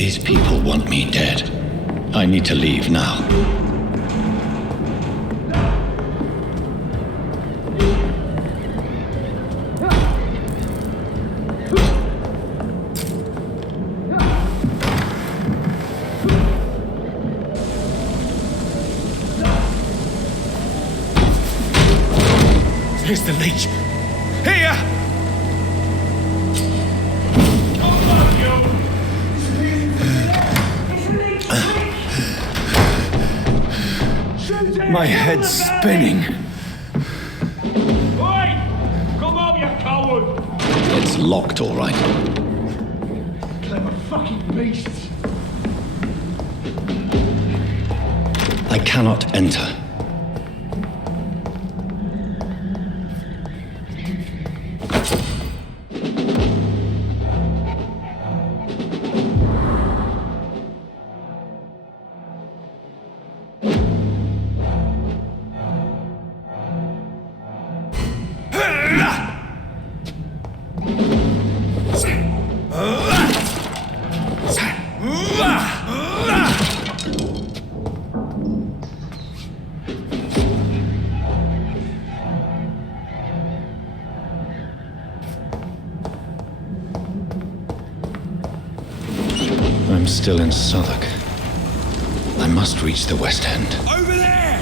These people want me dead. I need to leave now. Here's the leech. Here! My head's spinning. Oi! Come on, you coward! It's locked, all right. Clever fucking beasts. I cannot enter. I'm still in Southwark. I must reach the West End. Over there!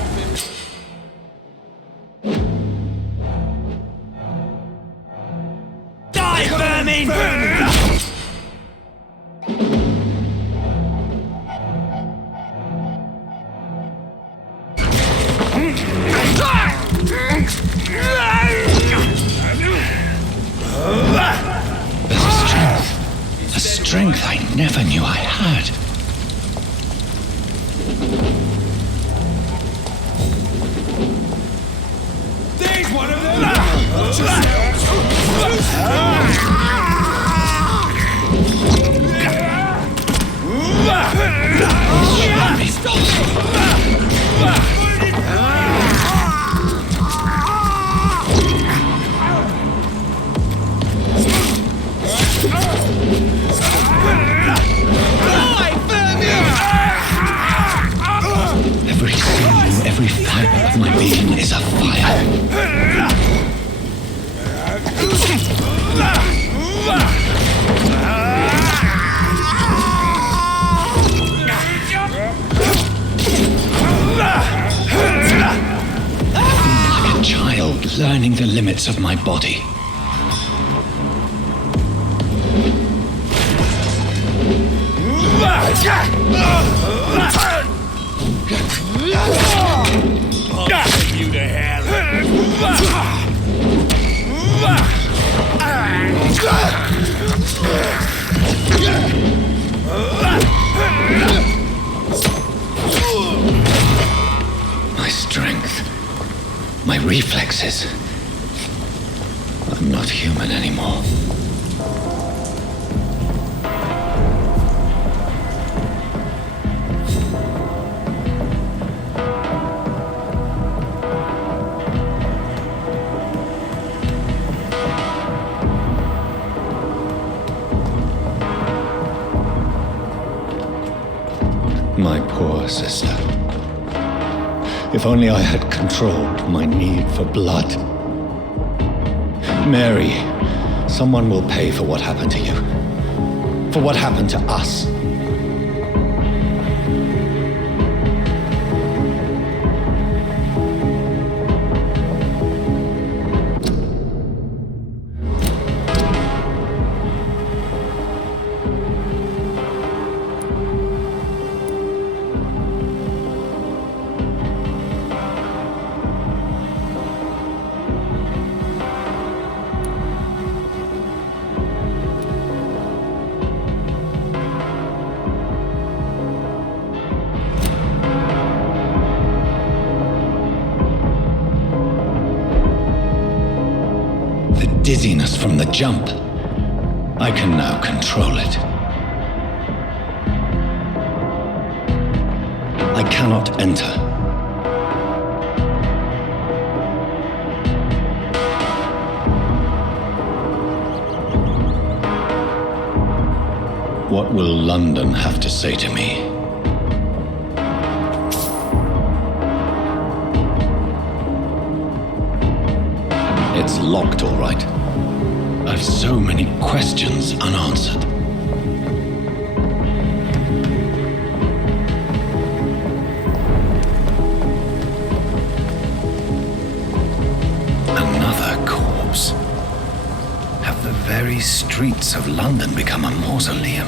Die, vermin! There's a strength I never knew I had. There's one of them! Watch yourselves! Every cell, every fiber of my being is afire. Like a child learning the limits of my body. I'll send you to hell. My strength, my reflexes. I'm not human anymore. My poor sister. If only I had controlled my need for blood. Mary, someone will pay for what happened to you. For what happened to us. Dizziness from the jump. I can now control it. I cannot enter. What will London have to say to me? It's locked, all right. I've so many questions unanswered. Another corpse. Have the very streets of London become a mausoleum?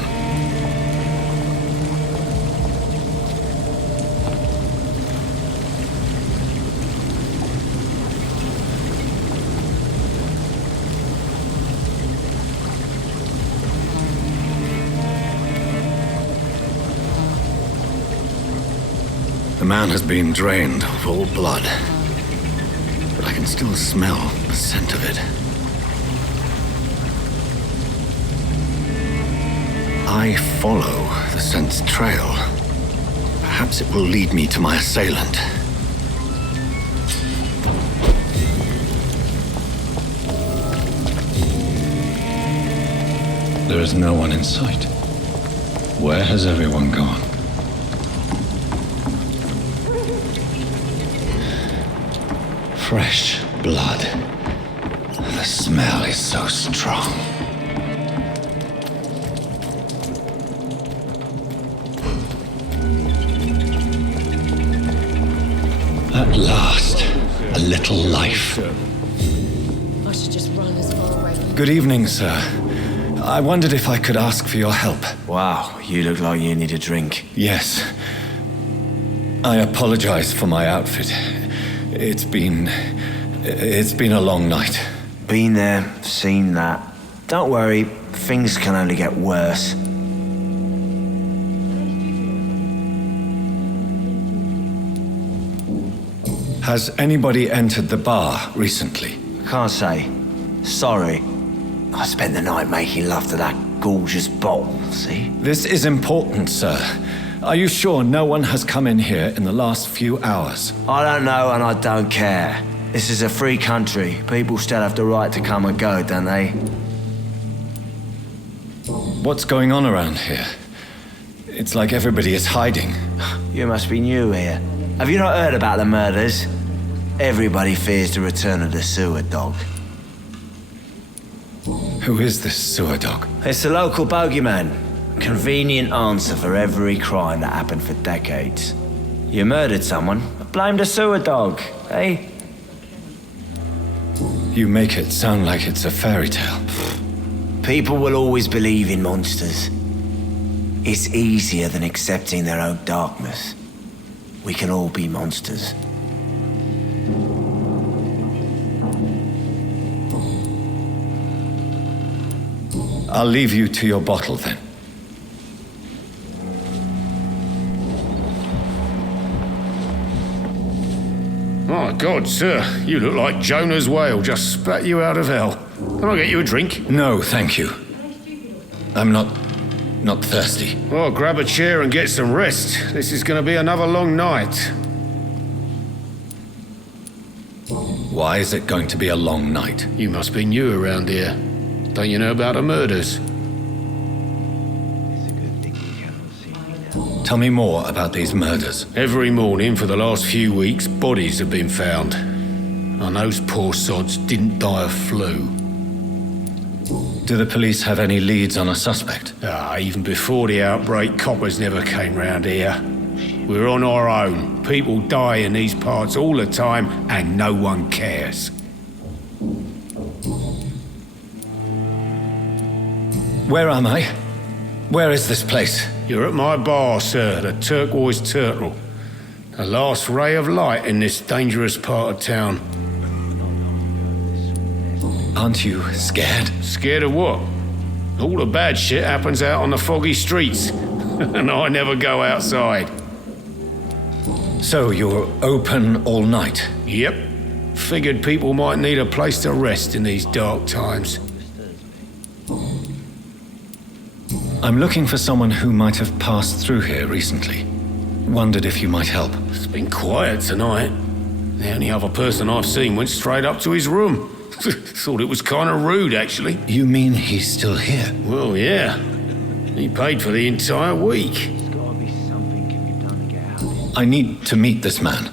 The man has been drained of all blood, but I can still smell the scent of it. I follow the scent's trail. Perhaps it will lead me to my assailant. There is no one in sight. Where has everyone gone? Fresh blood. The smell is so strong. At last, a little life. I should just run as far away from... Good evening, sir. I wondered if I could ask for your help. Wow, you look like you need a drink. Yes. I apologize for my outfit. It's been a long night. Been there, seen that. Don't worry, things can only get worse. Has anybody entered the bar recently? Can't say. Sorry. I spent the night making love to that gorgeous bottle, see? This is important, sir. Are you sure no one has come in here in the last few hours? I don't know and I don't care. This is a free country. People still have the right to come and go, don't they? What's going on around here? It's like everybody is hiding. You must be new here. Have you not heard about the murders? Everybody fears the return of the sewer dog. Who is this sewer dog? It's the local bogeyman. Convenient answer for every crime that happened for decades. You murdered someone, blame the sewer dog, eh? You make it sound like it's a fairy tale. People will always believe in monsters. It's easier than accepting their own darkness. We can all be monsters. I'll leave you to your bottle then. My God, sir, you look like Jonah's whale just spat you out of hell. Can I get you a drink? No, thank you. I'm not thirsty. Well, grab a chair and get some rest. This is going to be another long night. Why is it going to be a long night? You must be new around here. Don't you know about the murders? Tell me more about these murders. Every morning for the last few weeks, bodies have been found. And those poor sods didn't die of flu. Do the police have any leads on a suspect? Even before the outbreak, coppers never came round here. We're on our own. People die in these parts all the time, and no one cares. Where am I? Where is this place? You're at my bar, sir, the Turquoise Turtle. The last ray of light in this dangerous part of town. Aren't you scared? Scared of what? All the bad shit happens out on the foggy streets. And I never go outside. So you're open all night? Yep. Figured people might need a place to rest in these dark times. I'm looking for someone who might have passed through here recently. Wondered if you might help. It's been quiet tonight. The only other person I've seen went straight up to his room. Thought it was kind of rude, actually. You mean he's still here? Well, yeah. He paid for the entire week. There's gotta be something can be done to get out of this. I need to meet this man.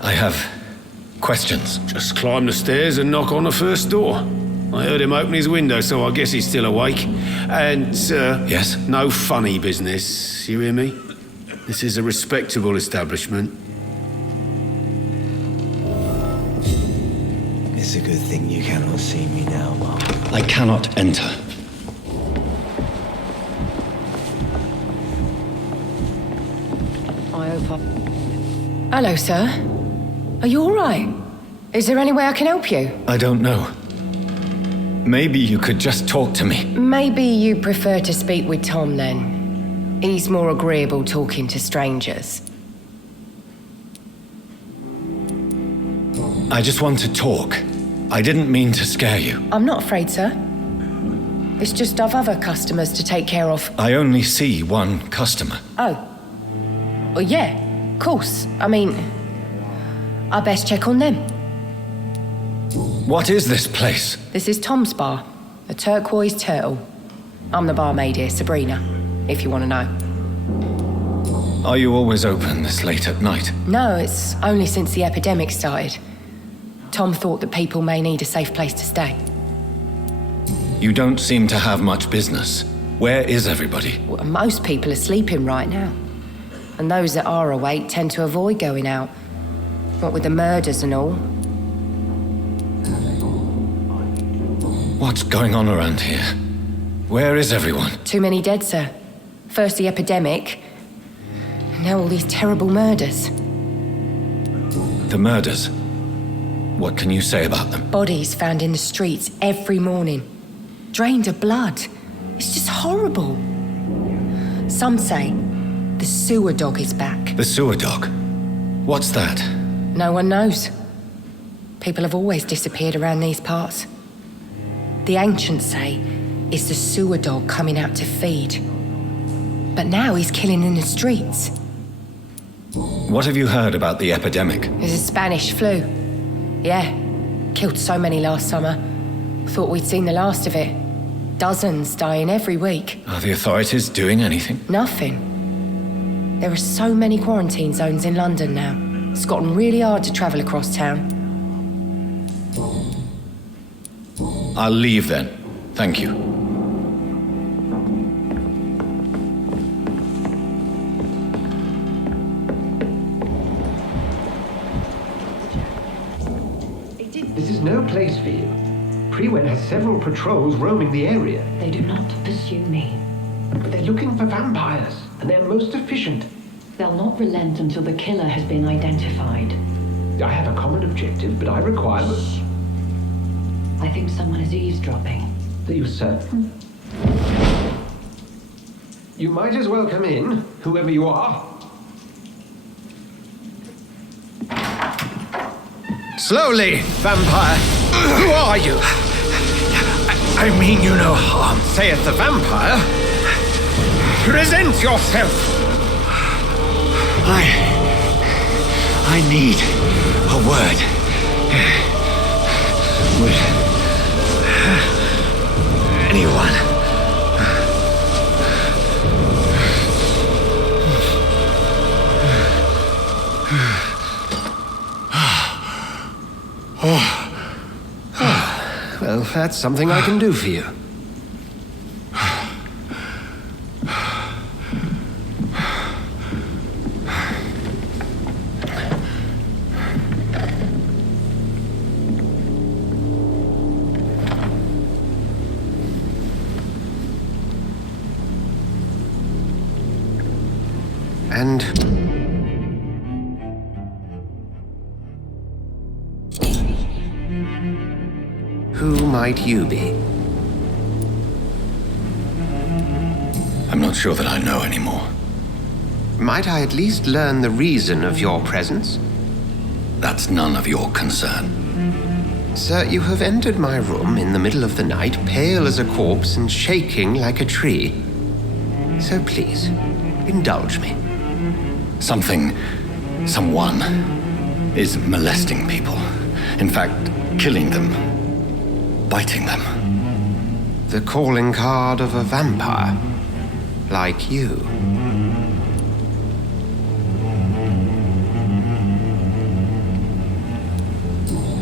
I have questions. Just climb the stairs and knock on the first door. I heard him open his window, so I guess he's still awake. And, Yes? no funny business, you hear me? This is a respectable establishment. It's a good thing you cannot see me now, Mom. I cannot enter. Hello, sir. Are you all right? Is there any way I can help you? I don't know. Maybe you could just talk to me. Maybe you prefer to speak with Tom then. He's more agreeable talking to strangers. I just want to talk. I didn't mean to scare you. I'm not afraid, sir. It's just I've other customers to take care of. I only see one customer. Oh. Well, yeah, of course. I mean, I best check on them. What is this place? This is Tom's bar, a turquoise turtle. I'm the barmaid here, Sabrina, if you want to know. Are you always open this late at night? No, it's only since the epidemic started. Tom thought that people may need a safe place to stay. You don't seem to have much business. Where is everybody? Well, most people are sleeping right now. And those that are awake tend to avoid going out. What with the murders and all. What's going on around here? Where is everyone? Too many dead, sir. First the epidemic, now all these terrible murders. The murders. What can you say about them? Bodies found in the streets every morning. Drained of blood. It's just horrible. Some say the sewer dog is back. The sewer dog? What's that? No one knows. People have always disappeared around these parts. The ancients say it's the sewer dog coming out to feed. But now he's killing in the streets. What have you heard about the epidemic? There's a Spanish flu. Yeah, killed so many last summer. Thought we'd seen the last of it. Dozens dying every week. Are the authorities doing anything? Nothing. There are so many quarantine zones in London now. It's gotten really hard to travel across town. I'll leave then. Thank you. This is no place for you. Prewen has several patrols roaming the area. They do not pursue me. But they're looking for vampires, and they're most efficient. They'll not relent until the killer has been identified. I have a common objective, but I require... I think someone is eavesdropping. Are you certain? You might as well come in, whoever you are. Slowly, vampire! Who are you? I mean you no harm, saith the vampire. Present yourself! I need a word. Would anyone? Well, that's something I can do for you. And... who might you be? I'm not sure that I know anymore. Might I at least learn the reason of your presence? That's none of your concern. Sir, you have entered my room in the middle of the night, pale as a corpse and shaking like a tree. So please, indulge me. Someone is molesting people. In fact, killing them. Biting them. The calling card of a vampire. like you.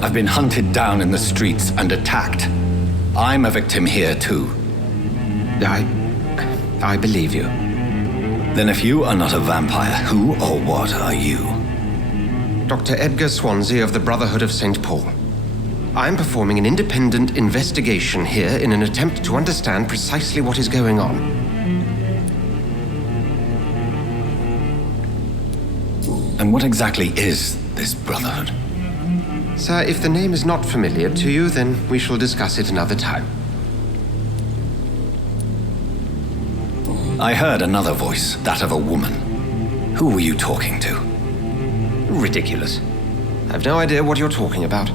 I've been hunted down in the streets and attacked. I'm a victim here too. I believe you. Then if you are not a vampire, who or what are you? Dr. Edgar Swansea of the Brotherhood of St. Paul. I'm performing an independent investigation here in an attempt to understand precisely what is going on. And what exactly is this Brotherhood? Sir, if the name is not familiar to you, then we shall discuss it another time. I heard another voice, that of a woman. Who were you talking to? Ridiculous. I've no idea what you're talking about.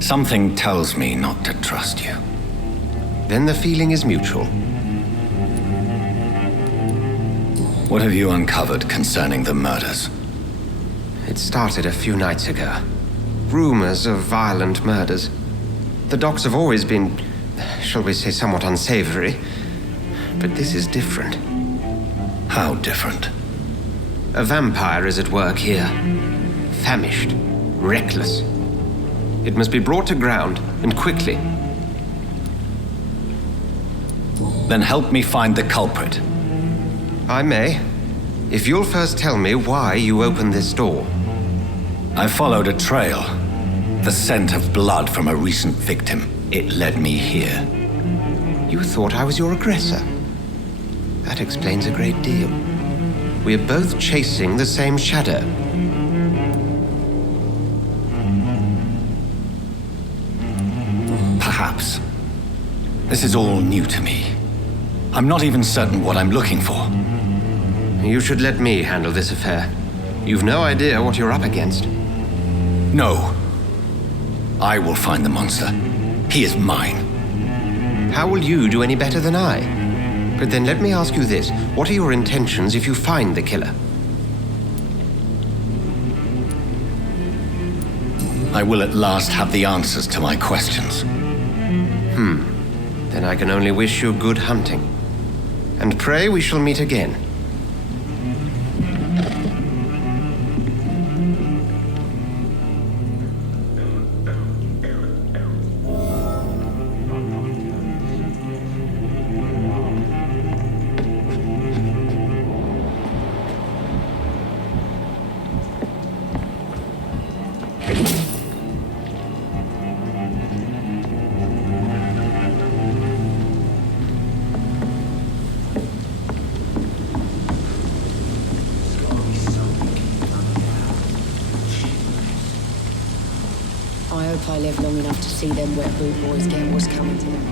Something tells me not to trust you. Then the feeling is mutual. What have you uncovered concerning the murders? It started a few nights ago. Rumors of violent murders. The docks have always been, shall we say, somewhat unsavory. But this is different. How different? A vampire is at work here. Famished. Reckless. It must be brought to ground, and quickly. Then help me find the culprit. I may. If you'll first tell me why you opened this door. I followed a trail. The scent of blood from a recent victim. It led me here. You thought I was your aggressor. That explains a great deal. We're both chasing the same shadow. Perhaps. This is all new to me. I'm not even certain what I'm looking for. You should let me handle this affair. You've no idea what you're up against. No. I will find the monster. He is mine. How will you do any better than I? But then let me ask you this. What are your intentions if you find the killer? I will at last have the answers to my questions. Then I can only wish you good hunting. And pray we shall meet again. I hope I live long enough to see them wet boot boys get what's coming to them.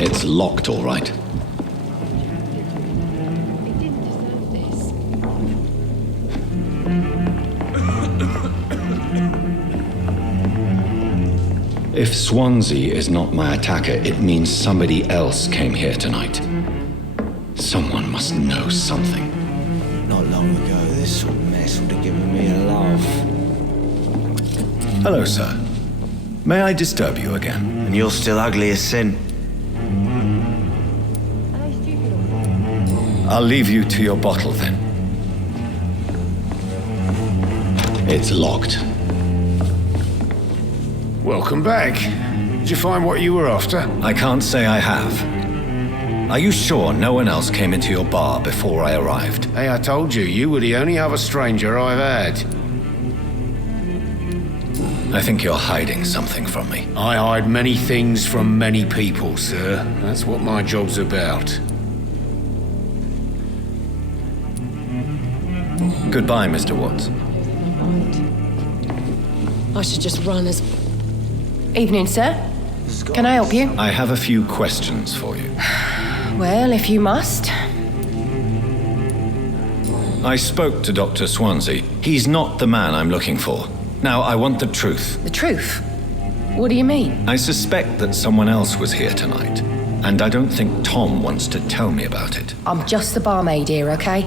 It's locked, all right. They didn't deserve this. If Swansea is not my attacker, it means somebody else came here tonight. Someone must know something. Not long ago, this sort of mess would have given me a laugh. Hello, sir. May I disturb you again? And you're still ugly as sin. I'll leave you to your bottle then. It's locked. Welcome back. Did you find what you were after? I can't say I have. Are you sure no one else came into your bar before I arrived? Hey, I told you, you were the only other stranger I've had. I think you're hiding something from me. I hide many things from many people, sir. That's what my job's about. Goodbye, Mr. Watts. I should just run as... Evening, sir. Can I help you? I have a few questions for you. Well, if you must. I spoke to Dr. Swansea. He's not the man I'm looking for. Now, I want the truth. The truth? What do you mean? I suspect that someone else was here tonight, and I don't think Tom wants to tell me about it. I'm just the barmaid here, okay?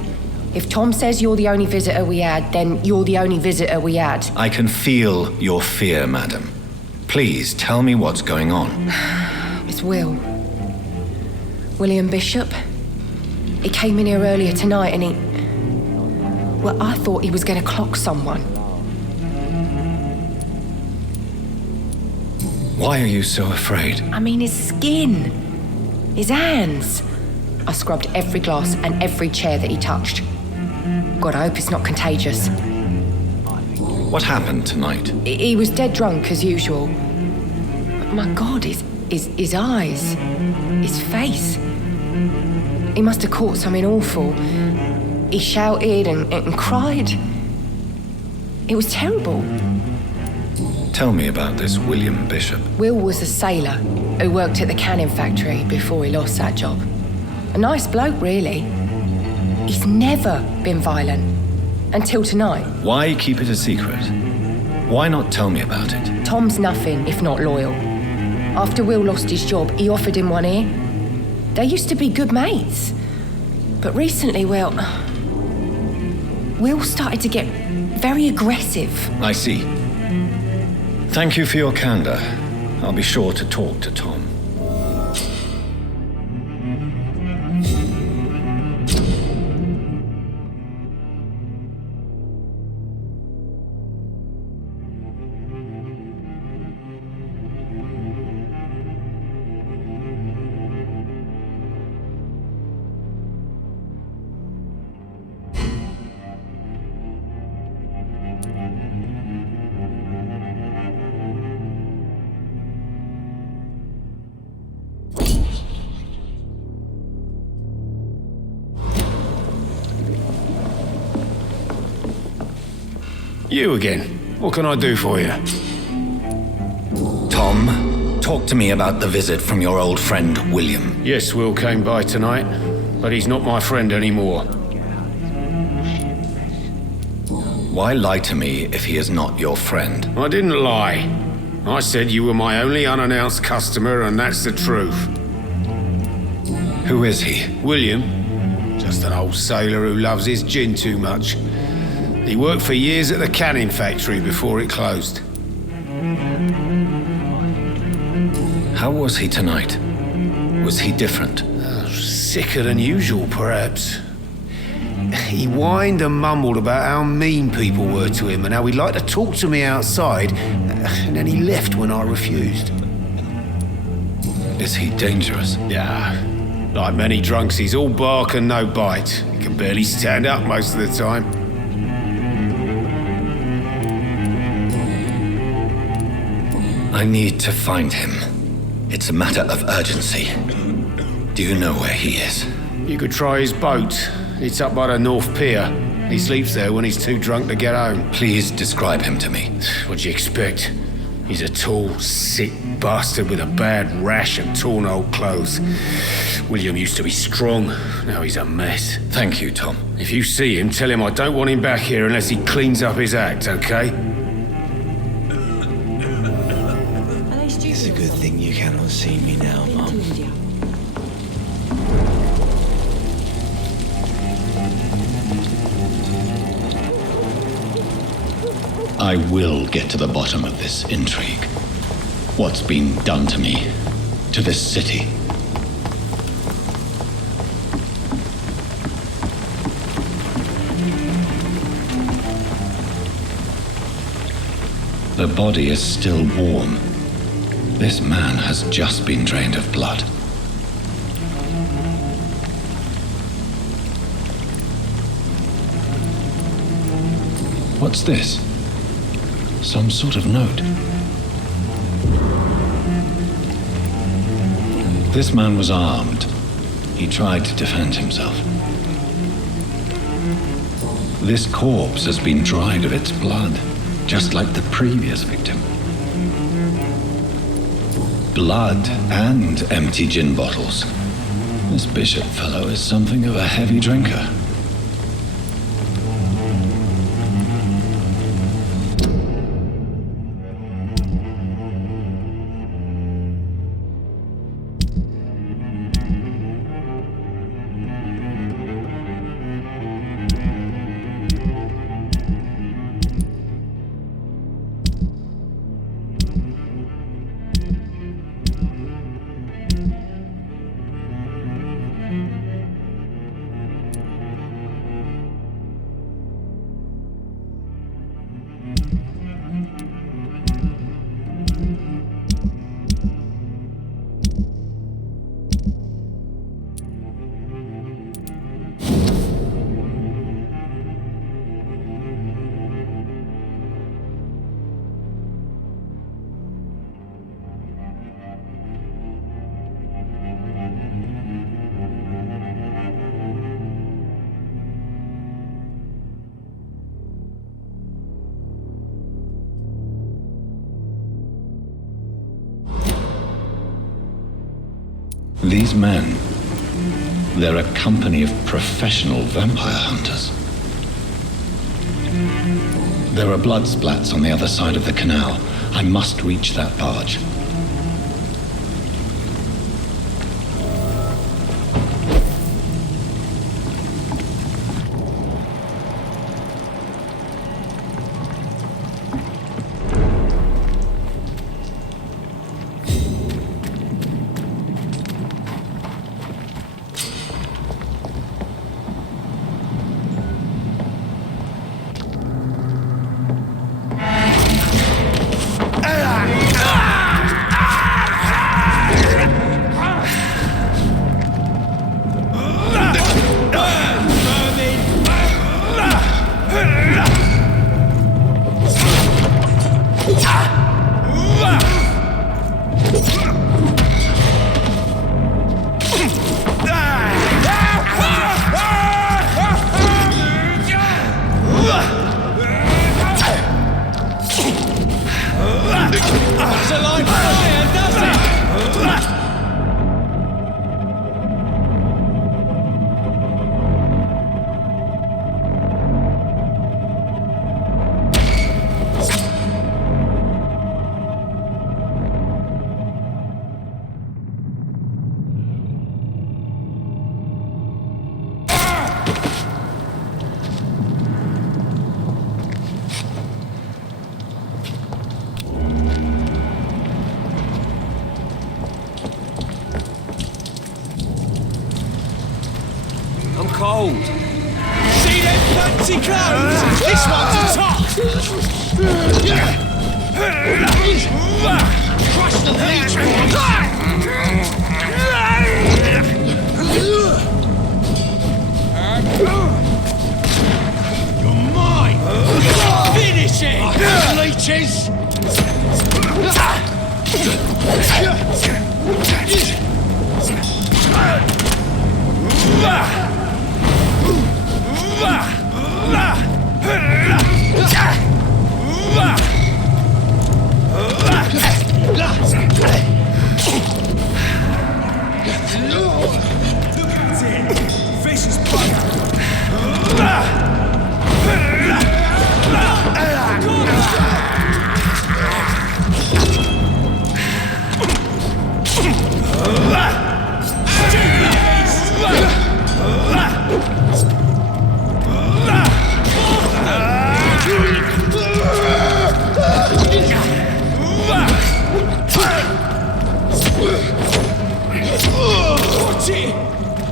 If Tom says you're the only visitor we had, then you're the only visitor we had. I can feel your fear, madam. Please tell me what's going on. It's Will. William Bishop. He came in here earlier tonight and he... Well, I thought he was going to clock someone. Why are you so afraid? I mean, his skin. His hands. I scrubbed every glass and every chair that he touched. God, I hope it's not contagious. What happened tonight? He was dead drunk, as usual. My God, his eyes. His face. He must have caught something awful. He shouted and cried. It was terrible. Tell me about this William Bishop. Will was a sailor who worked at the canning factory before he lost that job. A nice bloke, really. He's never been violent. Until tonight. Why keep it a secret? Why not tell me about it? Tom's nothing if not loyal. After Will lost his job, he offered him one ear. They used to be good mates. But recently, well... Will started to get very aggressive. I see. Thank you for your candor. I'll be sure to talk to Tom. You again. What can I do for you? Tom, talk to me about the visit from your old friend, William. Yes, Will came by tonight, but he's not my friend anymore. Why lie to me if he is not your friend? I didn't lie. I said you were my only unannounced customer, and that's the truth. Who is he? William, just an old sailor who loves his gin too much. He worked for years at the canning factory before it closed. How was he tonight? Was he different? Sicker than usual, perhaps. He whined and mumbled about how mean people were to him and how he'd like to talk to me outside, and then he left when I refused. Is he dangerous? Yeah. Like many drunks, he's all bark and no bite. He can barely stand up most of the time. I need to find him. It's a matter of urgency. Do you know where he is? You could try his boat. It's up by the North Pier. He sleeps there when he's too drunk to get home. Please describe him to me. What do you expect? He's a tall, sick bastard with a bad rash and torn old clothes. William used to be strong. Now he's a mess. Thank you, Tom. If you see him, tell him I don't want him back here unless he cleans up his act, okay? It's a good thing you cannot see me now, Mum. I will get to the bottom of this intrigue. What's been done to me, to this city. The body is still warm. This man has just been drained of blood. What's this? Some sort of note. This man was armed. He tried to defend himself. This corpse has been dried of its blood, just like the previous victim. Blood and empty gin bottles. This Bishop fellow is something of a heavy drinker. These men, they're a company of professional vampire hunters. There are blood splats on the other side of the canal. I must reach that barge. Cold. See them fancy clothes? This one's a top! Crush them leech! You're mine! Finish it! Leeches! Fish is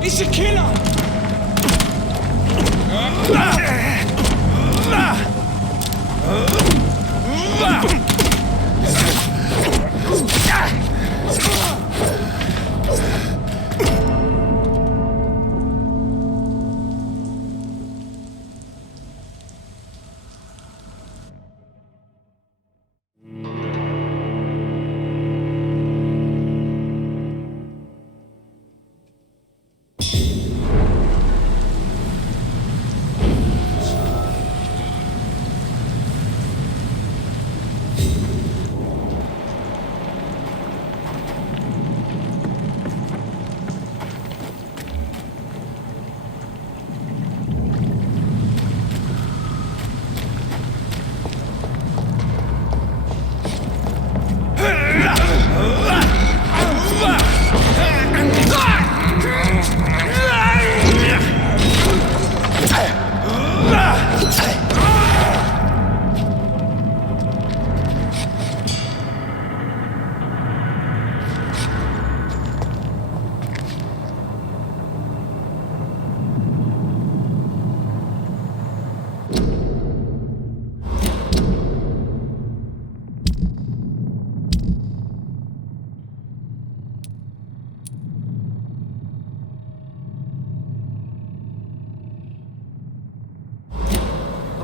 it's a killer!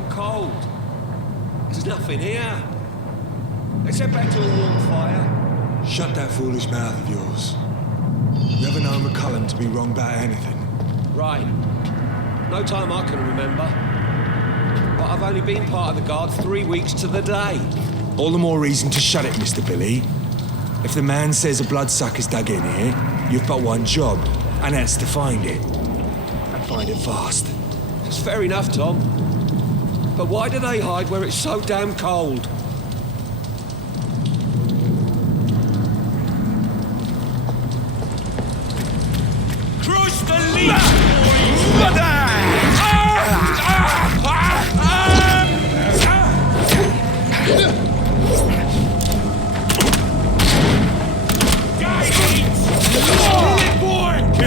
Cold. There's nothing here. Let's head back to a warm fire. Shut that foolish mouth of yours. You ever known McCullum to be wrong about anything? Right. No time I can remember. But I've only been part of the Guard 3 weeks to the day. All the more reason to shut it, Mr. Billy. If the man says a bloodsucker's dug in here, you've but one job, and that's to find it. And find it fast. It's fair enough, Tom. But why do they hide where it's so damn cold? Crush the leech,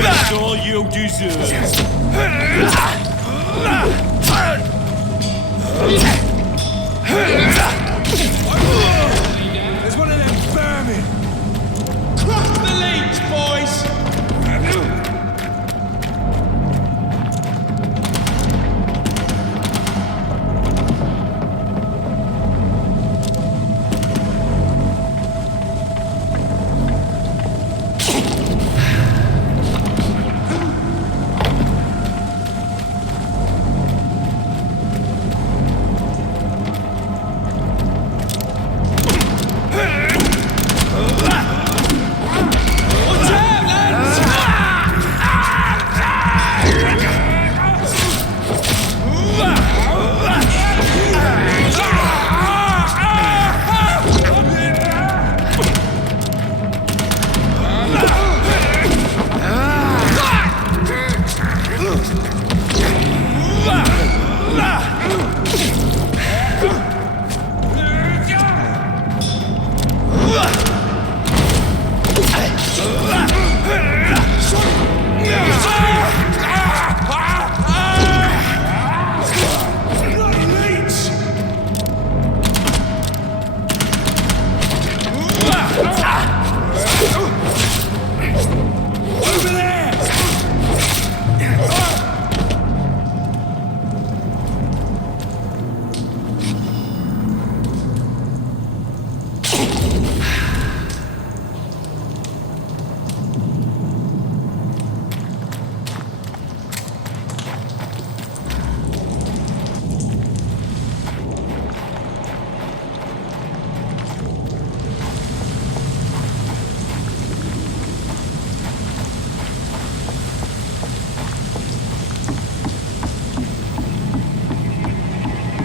That's all you deserve. There's one of them vermin! Crush the leech, boys!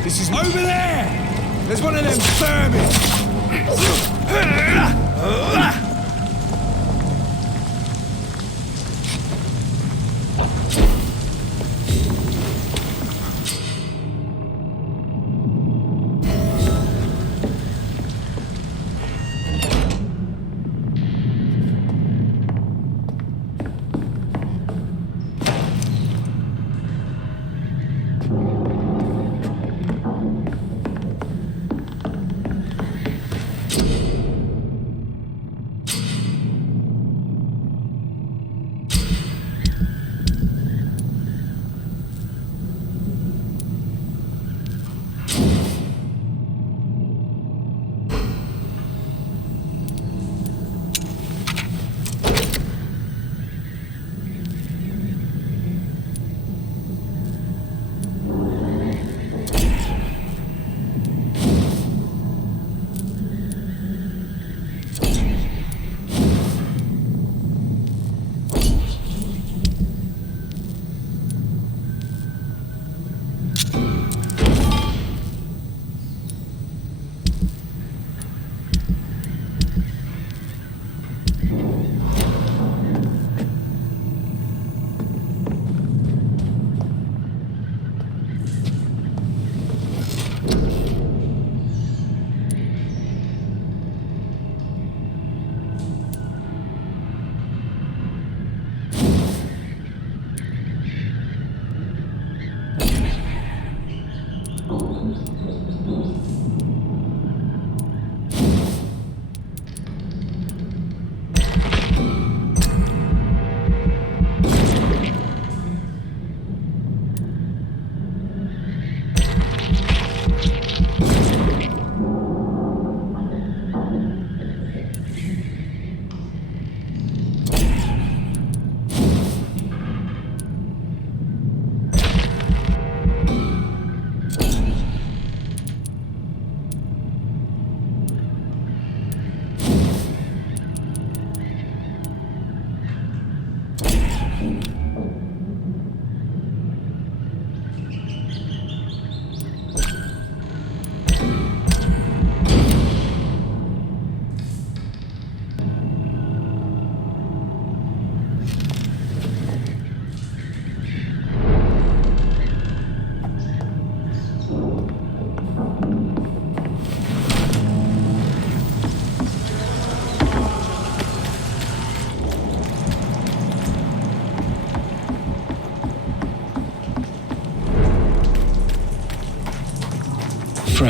This is over there! There's one of them vermin!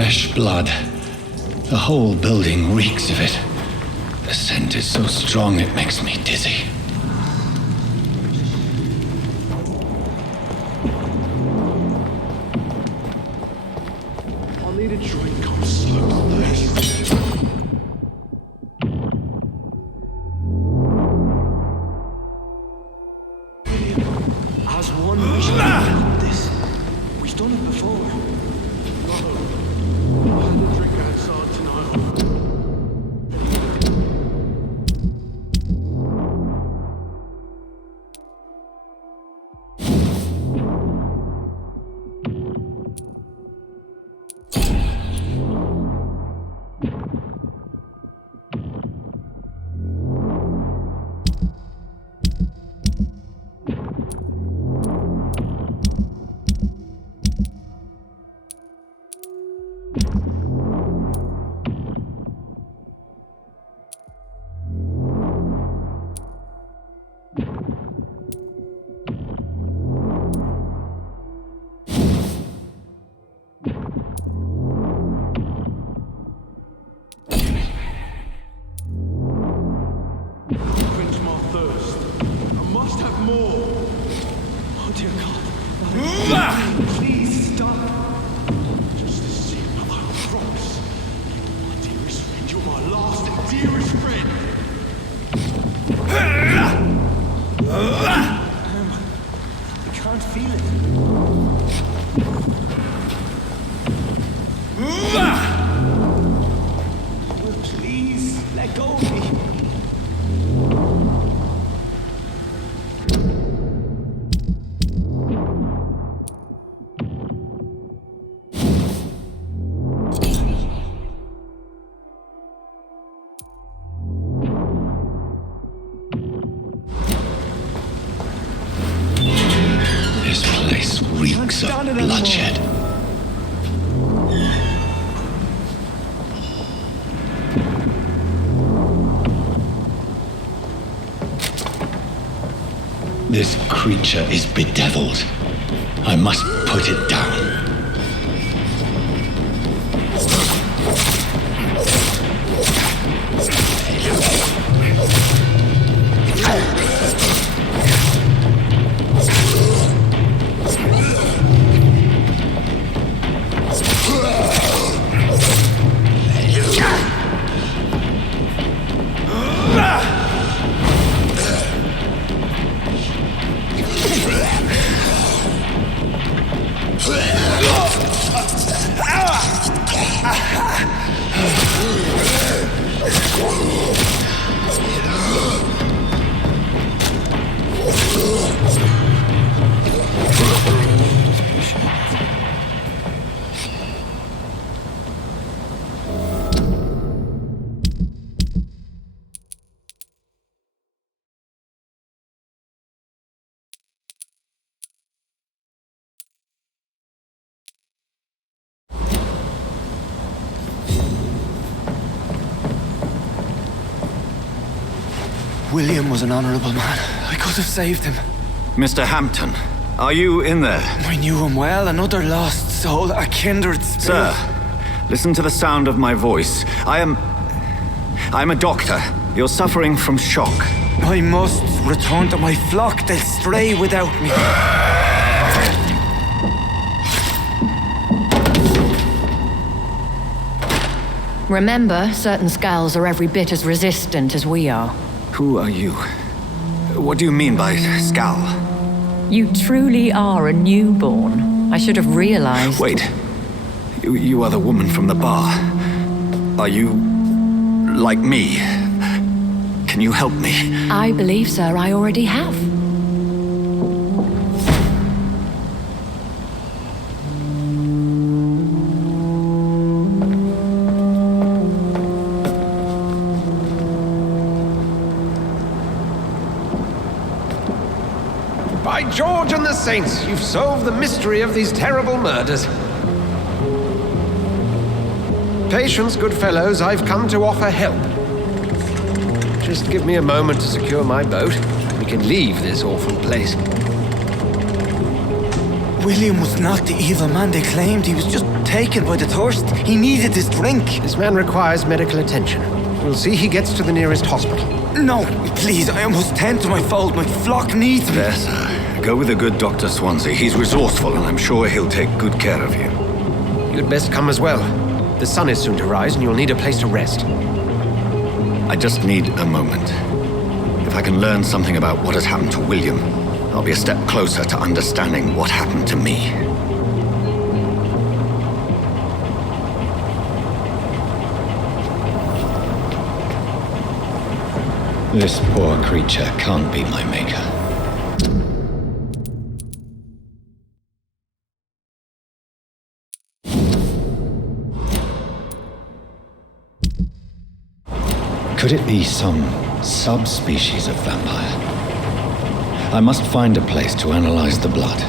Fresh blood. The whole building reeks of it. The scent is so strong it makes me dizzy. I need a drink. I'm so thirsty. As one wish to do this. We've done it before. No. I had a drink outside tonight. Quench my thirst. I must have more. Oh dear God. Please stop. Just to see, I promise. My dearest friend, you're my last and dearest friend. I can't feel it. Please, let go of me. This place reeks of bloodshed. This creature is bedeviled. I must put it down. William was an honorable man. I could have saved him. Mr. Hampton, are you in there? I knew him well, another lost soul, a kindred spirit. Sir, listen to the sound of my voice. I'm a doctor. You're suffering from shock. I must return to my flock. They'll stray without me. Remember, certain skulls are every bit as resistant as we are. Who are you? What do you mean by Skal? You truly are a newborn. I should have realized. Wait. You are the woman from the bar. Are you like me? Can you help me? I believe, sir, I already have. By George and the Saints, you've solved the mystery of these terrible murders. Patience, good fellows, I've come to offer help. Just give me a moment to secure my boat. We can leave this awful place. William was not the evil man they claimed. He was just taken by the thirst. He needed this drink. This man requires medical attention. We'll see he gets to the nearest hospital. No, please, I must tend to my fold. My flock needs me. There, sir. Go with the good Dr. Swansea. He's resourceful, and I'm sure he'll take good care of you. You'd best come as well. The sun is soon to rise, and you'll need a place to rest. I just need a moment. If I can learn something about what has happened to William, I'll be a step closer to understanding what happened to me. This poor creature can't be my maker. Could it be some subspecies of vampire? I must find a place to analyze the blood.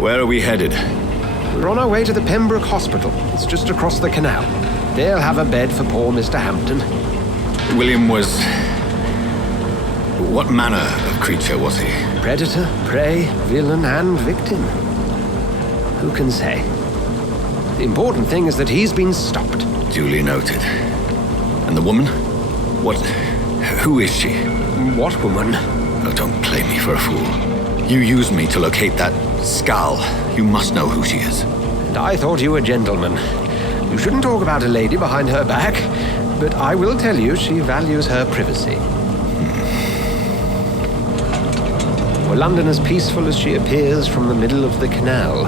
Where are we headed? We're on our way to the Pembroke Hospital. It's just across the canal. They'll have a bed for poor Mr. Hampton. William was... What manner of creature was he? Predator, prey, villain, and victim. Who can say? The important thing is that he's been stopped. Duly noted. And the woman? What... Who is she? What woman? Oh, don't play me for a fool. You used me to locate that skull. You must know who she is. And I thought you a gentleman. You shouldn't talk about a lady behind her back, but I will tell you she values her privacy. Were London as peaceful as she appears from the middle of the canal?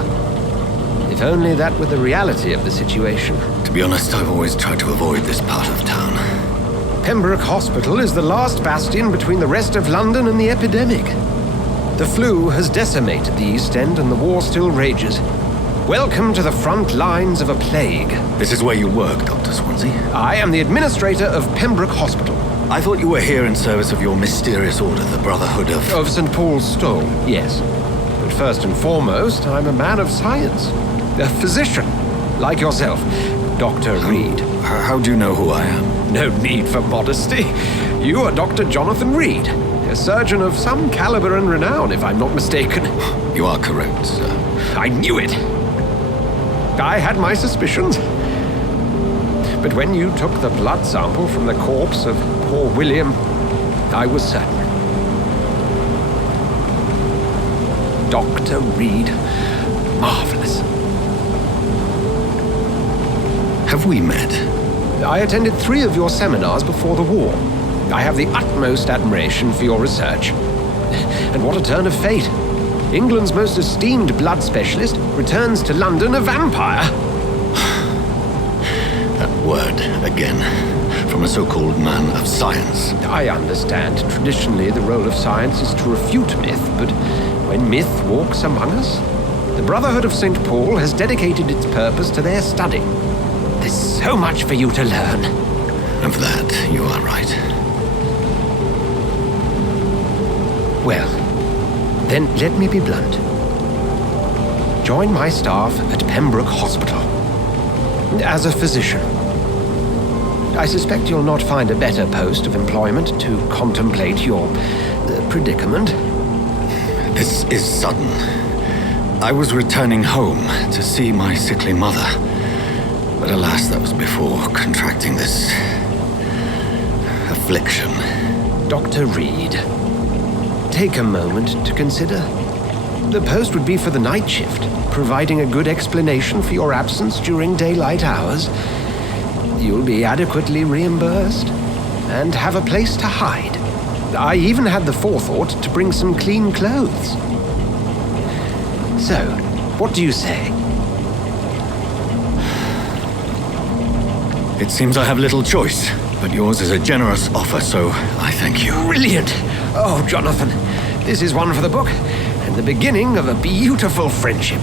If only that were the reality of the situation. To be honest, I've always tried to avoid this part of town. Pembroke Hospital is the last bastion between the rest of London and the epidemic. The flu has decimated the East End and the war still rages. Welcome to the front lines of a plague. This is where you work, Dr. Swansea? I am the administrator of Pembroke Hospital. I thought you were here in service of your mysterious order, the Brotherhood of... Of St. Paul's Stole, yes. But first and foremost, I'm a man of science. A physician, like yourself, Dr. Reed. How do you know who I am? No need for modesty. You are Dr. Jonathan Reed, a surgeon of some caliber and renown, if I'm not mistaken. You are correct, sir. I knew it. I had my suspicions. But when you took the blood sample from the corpse of poor William, I was certain. Dr. Reed. Marvelous. Have we met? I attended 3 of your seminars before the war. I have the utmost admiration for your research. And what a turn of fate. England's most esteemed blood specialist returns to London a vampire. That word, again, from a so-called man of science. I understand. Traditionally, the role of science is to refute myth, but when myth walks among us, the Brotherhood of St. Paul has dedicated its purpose to their study. There's so much for you to learn. Of that, you are right. Well, then let me be blunt. Join my staff at Pembroke Hospital. As a physician. I suspect you'll not find a better post of employment to contemplate your predicament. This is sudden. I was returning home to see my sickly mother. But alas, that was before contracting this... affliction. Dr. Reed, take a moment to consider. The post would be for the night shift, providing a good explanation for your absence during daylight hours. You'll be adequately reimbursed and have a place to hide. I even had the forethought to bring some clean clothes. So, what do you say? It seems I have little choice, but yours is a generous offer, so I thank you. Brilliant! Oh, Jonathan, this is one for the book, and the beginning of a beautiful friendship.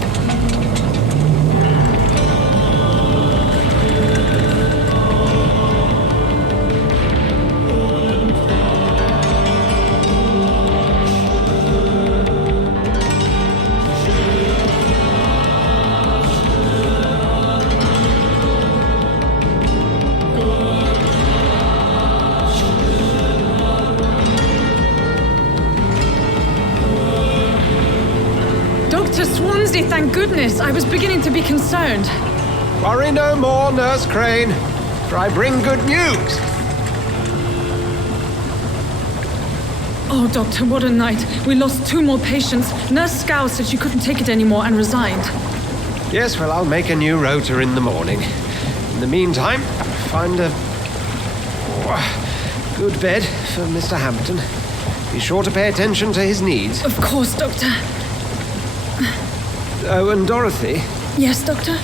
Swansea, thank goodness. I was beginning to be concerned. Worry no more, Nurse Crane, for I bring good news. Oh, Doctor, what a night. We lost 2 more patients. Nurse Scow said she couldn't take it anymore and resigned. Yes, well, I'll make a new rota in the morning. In the meantime, find a good bed for Mr. Hampton. Be sure to pay attention to his needs. Of course, Doctor. Oh, and Dorothy? Yes, Doctor?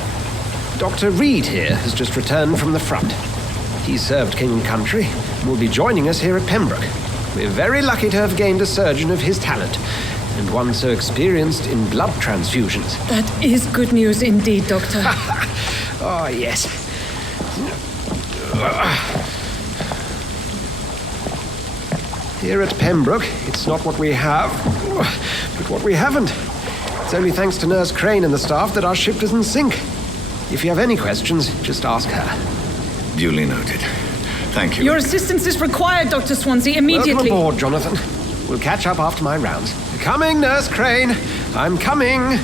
Dr. Reed here has just returned from the front. He served King and Country and will be joining us here at Pembroke. We're very lucky to have gained a surgeon of his talent, and one so experienced in blood transfusions. That is good news indeed, Doctor. Oh, yes. Here at Pembroke, it's not what we have, but what we haven't. It's only thanks to Nurse Crane and the staff that our ship doesn't sink. If you have any questions, just ask her. Duly noted. Thank you. Your assistance is required, Dr. Swansea, immediately. Welcome aboard, Jonathan. We'll catch up after my rounds. Coming, Nurse Crane. I'm coming.